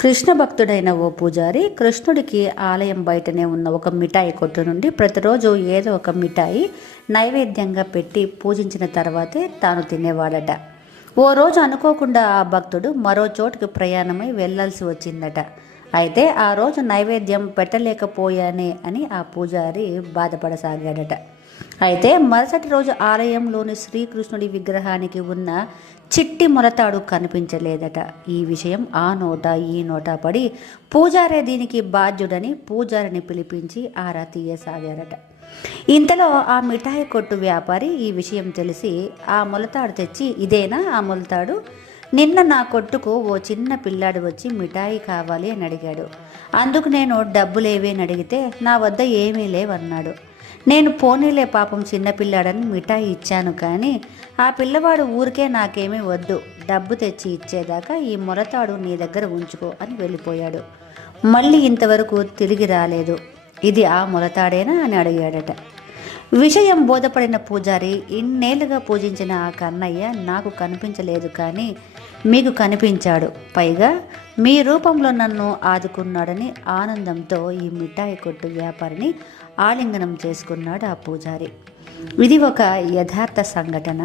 కృష్ణ భక్తుడైన ఓ పూజారి కృష్ణుడికి ఆలయం బయటనే ఉన్న ఒక మిఠాయి కొట్టు నుండి ప్రతిరోజు ఏదో ఒక మిఠాయి నైవేద్యంగా పెట్టి పూజించిన తర్వాతే తాను తినేవాడట. ఓ రోజు అనుకోకుండా ఆ భక్తుడు మరో చోటుకి ప్రయాణమై వెళ్లాల్సి వచ్చిందట. అయితే ఆ రోజు నైవేద్యం పెట్టలేకపోయానే అని ఆ పూజారి బాధపడసాగాడట. అయితే మరుసటి రోజు ఆలయంలోని శ్రీకృష్ణుడి విగ్రహానికి ఉన్న చిట్టి మొలతాడు కనిపించలేదట. ఈ విషయం ఆ నోట ఈ నోట పడి పూజారే దీనికి బాధ్యుడని పూజారిని పిలిపించి ఆరా తీయసాగారట. ఇంతలో ఆ మిఠాయి కొట్టు వ్యాపారి ఈ విషయం తెలిసి ఆ మొలతాడు తెచ్చి, ఇదేనా ఆ మొలతాడు? నిన్న నా కొట్టుకు ఓ చిన్న పిల్లాడు వచ్చి మిఠాయి కావాలి అని అడిగాడు. అందుకు నేను డబ్బులేవే అని అడిగితే నా వద్ద ఏమీ లేవన్నాడు. నేను పోనీలే పాపం చిన్నపిల్లాడని మిఠాయి ఇచ్చాను, కానీ ఆ పిల్లవాడు ఊరికే నాకేమీ వద్దు, డబ్బు తెచ్చి ఇచ్చేదాకా ఈ మొలతాడు నీ దగ్గర ఉంచుకో అని వెళ్ళిపోయాడు. మళ్ళీ ఇంతవరకు తిరిగి రాలేదు. ఇది ఆ మొలతాడేనా అని అడిగాడట. విషయం బోధపడిన పూజారి, ఇన్నేళ్లుగా పూజించిన ఆ కన్నయ్య నాకు కనిపించలేదు, కానీ మీకు కనిపించాడు, పైగా మీ రూపంలో నన్ను ఆదుకున్నాడని ఆనందంతో ఈ మిఠాయి కొట్టు వ్యాపారిని ఆలింగనం చేసుకున్నాడు ఆ పూజారి. ఇది ఒక యథార్థ సంఘటన.